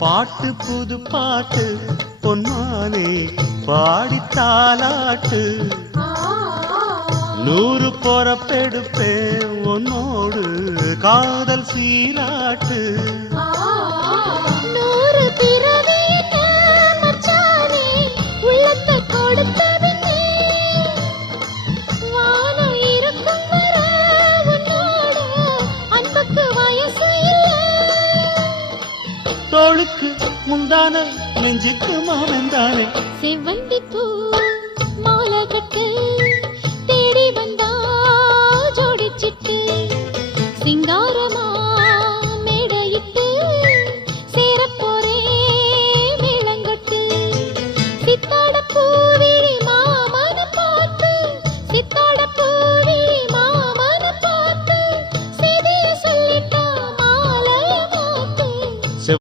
பாட்டு புது பாட்டு பொன்மானே பாடித்தாலாட்டு 100 பொறப்பெடுப்பே உன்னோடு காதல் சீராட்டு 100 பிறவி மச்சானே உள்ளத்தை கொடுத்தபின்னே வானம் இருக்கும் வரை உன்னோடு அன்புக்கு வயசு இல்லை தோளுக்கு முந்தான நெஞ்சுக்கு மாமந்தானே செவ்வந்தி பூ மாலை கட்டு